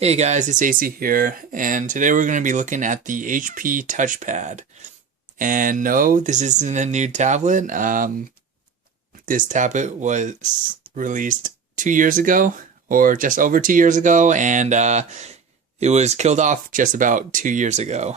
Hey guys, it's AC here, and today we're going to be looking at the HP TouchPad. And no, this isn't a new tablet. This tablet was released 2 years ago, or just over 2 years ago, and it was killed off just about 2 years ago.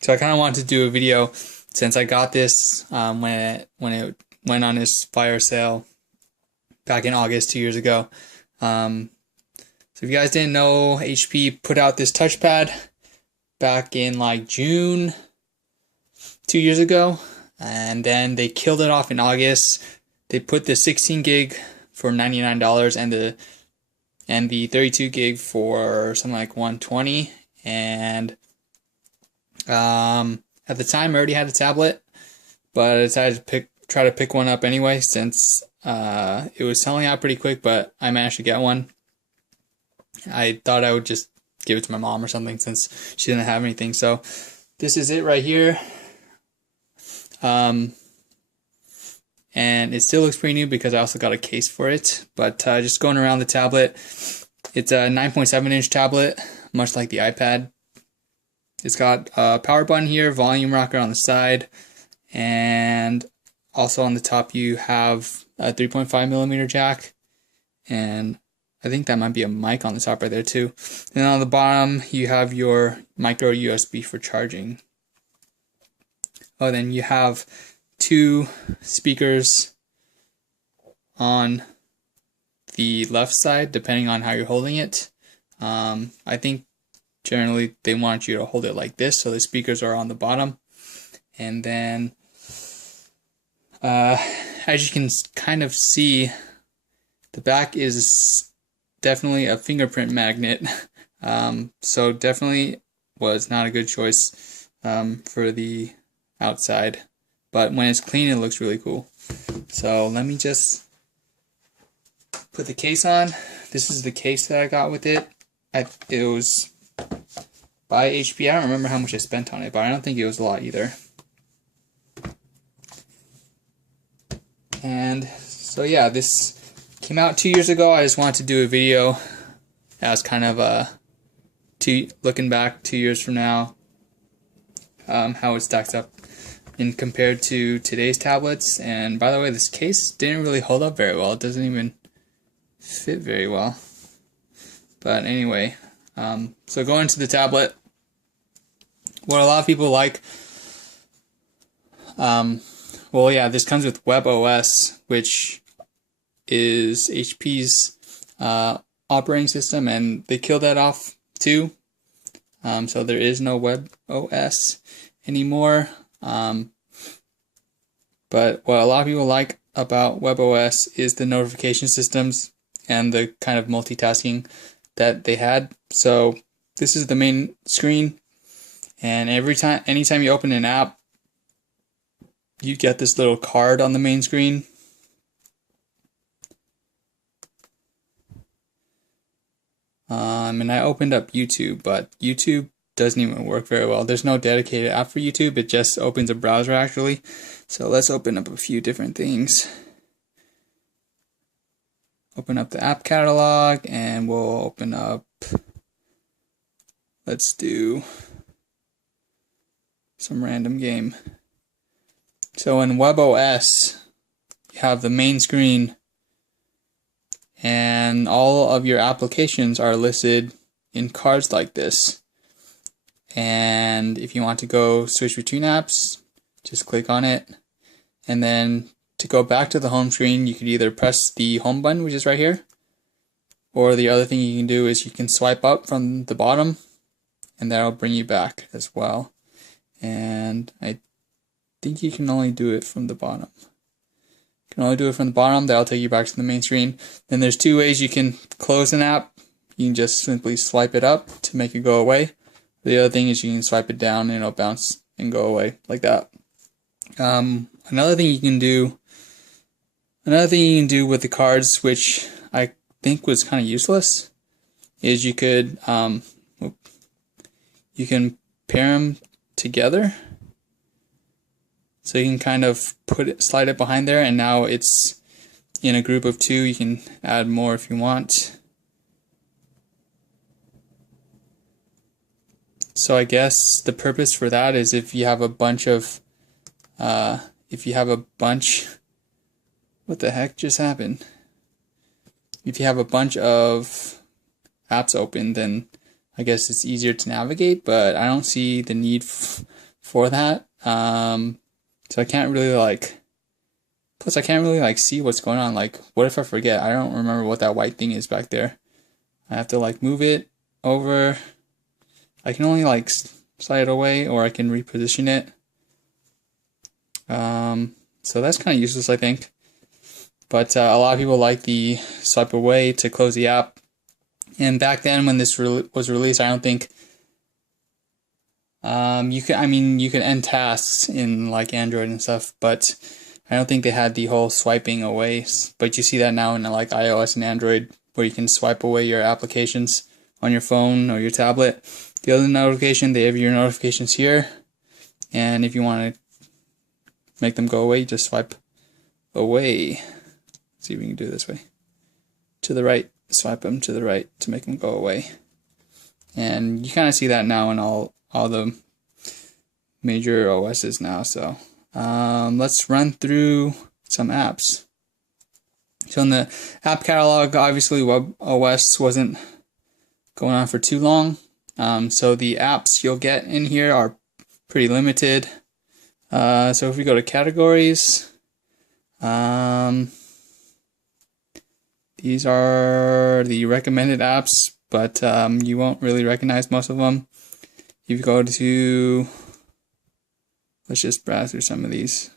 So I kind of wanted to do a video since I got this when it went on its fire sale back in August 2 years ago. So if you guys didn't know, HP put out this touchpad back in like June 2 years ago, and then they killed it off in August. They put the 16 gig for $99 and the 32 gig for something like $120. And at the time I already had a tablet, but I decided to try to pick one up anyway since it was selling out pretty quick, but I managed to get one. I thought I would just give it to my mom or something since she didn't have anything. So this is it right here. And it still looks pretty new because I also got a case for it. But just going around the tablet, it's a 9.7-inch tablet, much like the iPad. It's got a power button here, volume rocker on the side, and also on the top you have a 3.5mm jack, and I think that might be a mic on the top right there too. And on the bottom, you have your micro USB for charging. Oh, then you have two speakers on the left side, depending on how you're holding it. I think generally they want you to hold it like this, so the speakers are on the bottom. And then, as you can kind of see, the back is definitely a fingerprint magnet, so definitely was not a good choice for the outside, but when it's clean it looks really cool. So let me just put the case on. This is the case that I got with it. It was by HP. I don't remember how much I spent on it, but I don't think it was a lot either. And so yeah, this came out 2 years ago. I just wanted to do a video as kind of looking back 2 years from now, how it stacks up in compared to today's tablets. And by the way, this case didn't really hold up very well. It doesn't even fit very well. But anyway, so going to the tablet, what a lot of people like, well, yeah, this comes with WebOS, which is HP's operating system, and they killed that off too. So there is no WebOS anymore. But what a lot of people like about WebOS is the notification systems and the kind of multitasking that they had. So this is the main screen, and anytime you open an app, you get this little card on the main screen. And I opened up YouTube, but YouTube doesn't even work very well. There's no dedicated app for YouTube. It just opens a browser actually. So let's open up a few different things. Open up the app catalog, and we'll open up, let's do some random game. So in WebOS, you have the main screen, and all of your applications are listed in cards like this. And if you want to go switch between apps, just click on it. And then to go back to the home screen, you could either press the home button, which is right here, or the other thing you can do is you can swipe up from the bottom, and that'll bring you back as well. And I think you can only do it from the bottom. You can only do it from the bottom. That'll take you back to the main screen. Then there's two ways you can close an app. You can just simply swipe it up to make it go away. The other thing is you can swipe it down and it'll bounce and go away like that. Another thing you can do with the cards, which I think was kind of useless, is you can pair them together. So you can kind of slide it behind there, and now it's in a group of two. You can add more if you want. So I guess the purpose for that is if you have a bunch of, what the heck just happened? If you have a bunch of apps open, then I guess it's easier to navigate, but I don't see the need for that. So I can't really plus I can't really see what's going on. Like, what if I forget? I don't remember what that white thing is back there. I have to move it over. I can only slide it away, or I can reposition it. So that's kind of useless, I think. But a lot of people like the swipe away to close the app. And back then, when this was released, I don't think you can end tasks in Android and stuff, but I don't think they had the whole swiping away. But you see that now in iOS and Android, where you can swipe away your applications on your phone or your tablet. The other notification, they have your notifications here, and if you want to make them go away, just swipe away. Let's see if we can do it this way. To the right, swipe them to the right to make them go away. And you kind of see that now in all the major OSs now. So let's run through some apps. So in the app catalog, obviously WebOS wasn't going on for too long. So the apps you'll get in here are pretty limited. So if we go to categories, these are the recommended apps, but you won't really recognize most of them. If you go to, let's just browse through some of these.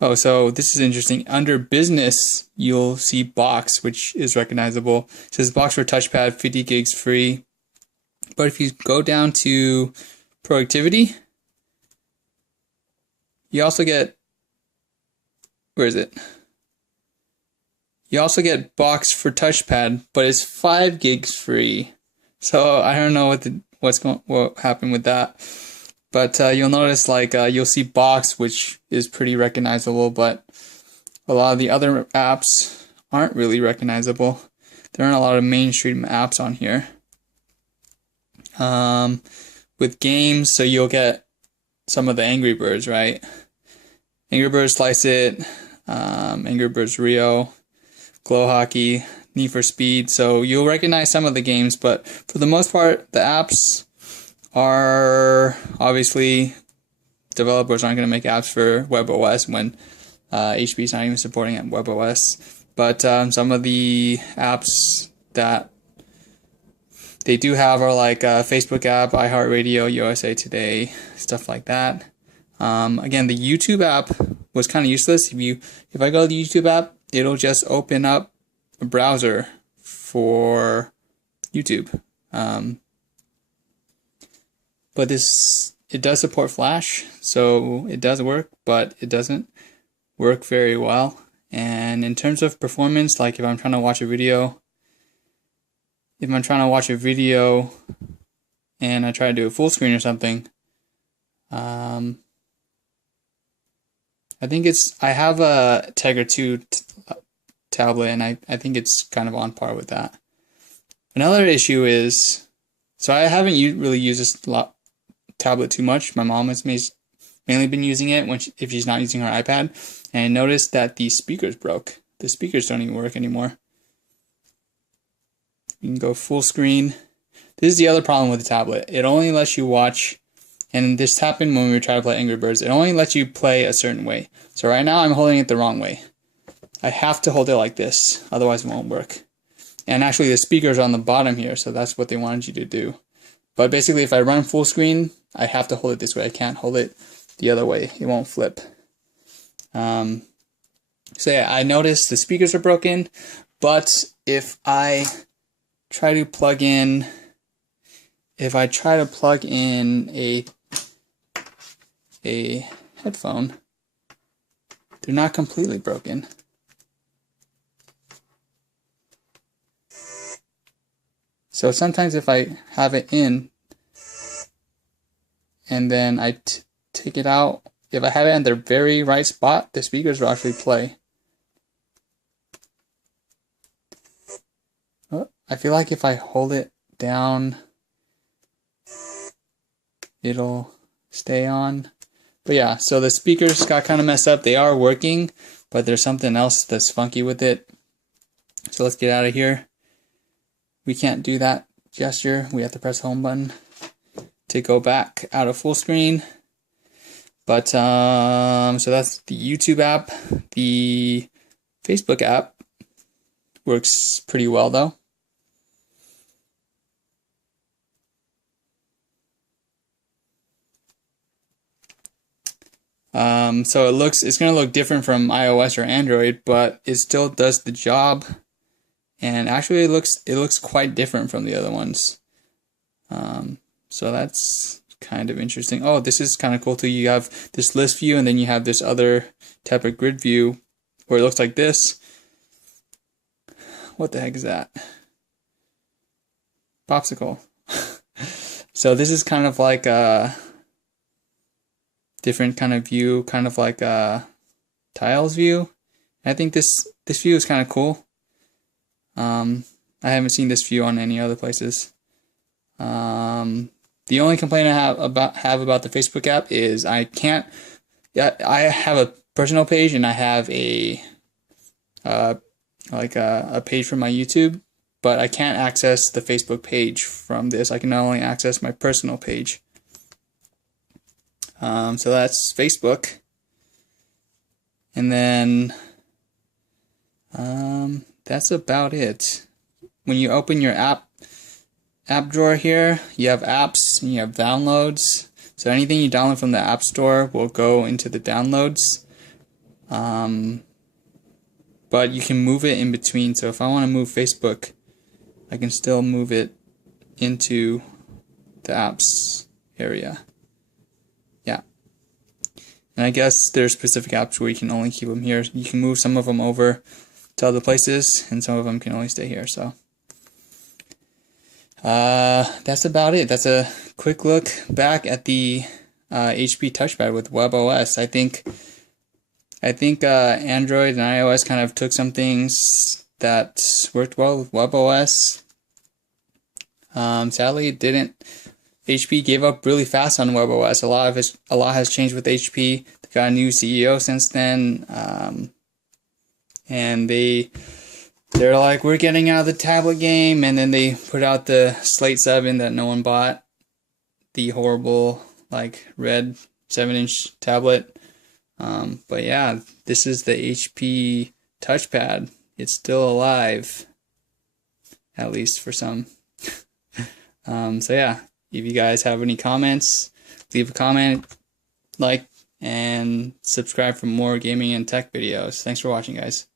Oh, so this is interesting. Under business, you'll see Box, which is recognizable. It says Box for touchpad, 50 gigs free. But if you go down to productivity, you also get, where is it? You also get Box for touchpad, but it's 5 gigs free. So I don't know what happened with that. But you'll notice you'll see Box, which is pretty recognizable, but a lot of the other apps aren't really recognizable. There aren't a lot of mainstream apps on here. With games, so you'll get some of the Angry Birds, right? Angry Birds Slice It, Angry Birds Rio, Glow Hockey, Need for Speed. So you'll recognize some of the games, but for the most part, the apps are obviously, developers aren't going to make apps for WebOS when HP is not even supporting WebOS. But some of the apps that they do have are Facebook app, iHeartRadio, USA Today, stuff like that. Again, the YouTube app was kind of useless. If I go to the YouTube app, it'll just open up a browser for YouTube. But it does support Flash, so it does work, but it doesn't work very well. And in terms of performance, if I'm trying to watch a video, and I try to do a full screen or something, I have a Tegra 2 tablet, and I think it's kind of on par with that. Another issue is, so I haven't really used this tablet too much. My mom has mainly been using it if she's not using her iPad, and I noticed that the speakers broke. The speakers don't even work anymore. You can go full screen. This is the other problem with the tablet. It only lets you watch, and this happened when we were trying to play Angry Birds. It only lets you play a certain way. So right now I'm holding it the wrong way. I have to hold it like this, otherwise it won't work. And actually the speakers are on the bottom here, so that's what they wanted you to do. But basically if I run full screen, I have to hold it this way. I can't hold it the other way. It won't flip. So yeah, I noticed the speakers are broken, but if I try to plug in a headphone, they're not completely broken. So sometimes if I have it in and then I take it out, if I have it in the very right spot, the speakers will actually play. Oh, I feel like if I hold it down, it'll stay on. But yeah, so the speakers got kind of messed up. They are working, but there's something else that's funky with it. So let's get out of here. We can't do that gesture. We have to press home button to go back out of full screen. But so that's the YouTube app. The Facebook app works pretty well though. So it's going to look different from iOS or Android, but it still does the job. And actually it looks quite different from the other ones. So that's kind of interesting. Oh, this is kind of cool too. You have this list view and then you have this other type of grid view where it looks like this. What the heck is that? Popsicle. So this is kind of like a different kind of view, kind of like a tiles view. I think this view is kind of cool. I haven't seen this view on any other places. The only complaint I have about the Facebook app is I can't. Yeah, I have a personal page and I have a page for my YouTube, but I can't access the Facebook page from this. I can only access my personal page. So that's Facebook, and then that's about it. When you open your app drawer here, you have apps and you have downloads. So anything you download from the App Store will go into the downloads. But you can move it in between. So if I want to move Facebook, I can still move it into the apps area. Yeah. And I guess there's specific apps where you can only keep them here. You can move some of them over to other places, and some of them can only stay here. So that's about it. That's a quick look back at the HP TouchPad with WebOS. I think Android and iOS kind of took some things that worked well with WebOS. Sadly, it didn't. HP gave up really fast on WebOS. A lot has changed with HP. They got a new CEO since then, and they're like, we're getting out of the tablet game, and then they put out the Slate 7 that no one bought, the horrible like red 7-inch tablet. But yeah, this is the HP TouchPad. It's still alive, at least for some. So yeah, if you guys have any comments, leave a comment, like, and subscribe for more gaming and tech videos. Thanks for watching, guys.